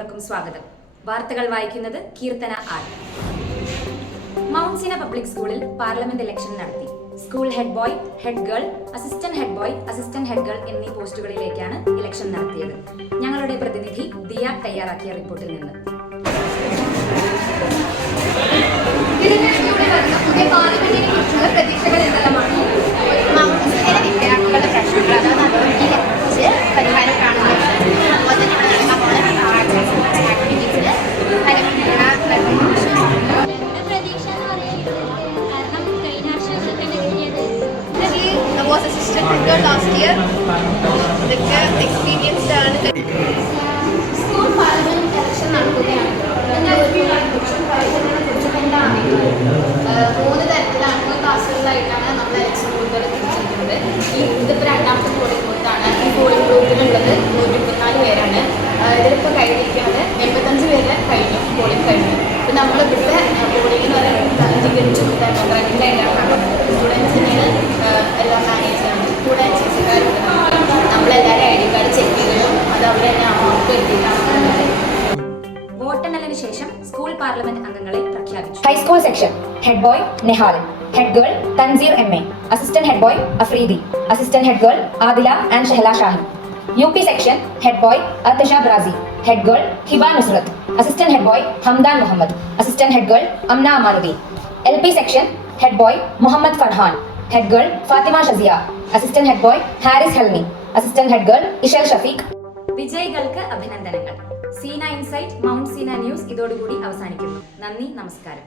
ഏവർക്കും സ്വാഗതം. വാർത്തകൾ വായിക്കുന്നത് Keerthana R. Mount Seena public സ്കൂളിൽ പാർലമെന്റ് ഇലക്ഷൻ നടത്തി. School head boy, head girl, assistant head boy, assistant head girl എന്നീ പോസ്റ്റുകളിലേക്കാണ് ഇലക്ഷൻ നടത്തിയത്. ഞങ്ങളുടെ പ്രതിനിധി ദിയ തയ്യാറാക്കിയ റിപ്പോർട്ടിൽ നിന്ന്. പുതിയ പാർലമെന്റിനെ കുറിച്ചുള്ള പ്രതീക്ഷകൾ എന്തെല്ലാമാണ്? മൗണ്ട് സീന വിദ്യാർത്ഥികളുടെ പ്രശ്നങ്ങൾ അതാണ് അതോറിറ്റിയെക്കുറിച്ച് പരിഹാരം കാണുന്നത്. അതുപോലെ തന്നെ ഇവിടെ നടക്കാൻ പോകുന്ന ആക്ടിവിറ്റീസിൽ ഫലമുള്ള എന്റെ പ്രതീക്ഷ എന്ന് പറയുന്നത് കാരണം കഴിഞ്ഞ വർഷം തന്നെ കിട്ടിയത് was assistant head girl last year. ഇതൊക്കെ എക്സ്പീരിയൻസ്ഡ് ആണ്. സ്കൂൾ പാർലമെന്റ് ഇലക്ഷൻ നടക്കുകയാണ്. അതിൻ്റെ കുറിച്ചും പരിഹാരങ്ങളെ കുറിച്ചും എന്താണ്? 3 തരത്തിലാണ് 3 ക്ലാസ്സുകളിലായിട്ടാണ് നമ്മൾ ഇലക്ഷൻ ഗ്രൂപ്പുകൾ തിരിച്ചിരിക്കുന്നത്. ഇതിപ്പോൾ രണ്ടാമത്തെ പോളിംഗ് ബൂത്താണ്. ഈ പോളിംഗ് ഗ്രൂപ്പിലുള്ളത് 134 പേരാണ്. ഇതിലിപ്പോൾ കഴിഞ്ഞിരിക്കുന്നത് 85 പേര് കഴിഞ്ഞു, പോളിംഗ് കഴിഞ്ഞു. ഇപ്പം നമ്മളിവിടുത്തെ പോളിംഗ് എന്ന് പറയുന്നത് തികച്ചും ഡെമോക്രാറ്റിക്കായിട്ടാണ് നടക്കുന്നത്. സ്റ്റുഡൻസിനെയാണ് എല്ലാം മാനേജ് ചെയ്യുന്നത്. കൂടെ എക്സൈസുകാരുണ്ട്. നമ്മളെല്ലാവരും ID കാർഡ് ചെക്ക് ചെയ്യുകയും അത് അവിടെ തന്നെ ഉറപ്പ് എത്തിയിട്ടാണ്. വോട്ടെണ്ണലിന് ശേഷം സ്കൂൾ പാർലമെന്റ് അംഗങ്ങളെ പ്രഖ്യാപിച്ചു. High school section head boy Nehal, head girl Thanseer MA, assistant head boy Afridi, assistant head girl Adila and Shahala Shahin. UP section head boy Arthasha Brasi, head girl Hiba Nusrath, assistant head boy Hamdan Muhammad, assistant head girl Amna Amanuddin. LP section head boy Muhammad Farhan, head girl Fathima Shazia, assistant head boy Haris Halmi, assistant head girl Ishal Shafeeq. വിജയികൾക്ക് അഭിനന്ദനങ്ങൾ. Seena insight mount Seena news ഇതോടുകൂടി അവസാനിക്കുന്നു. നന്ദി, നമസ്കാരം.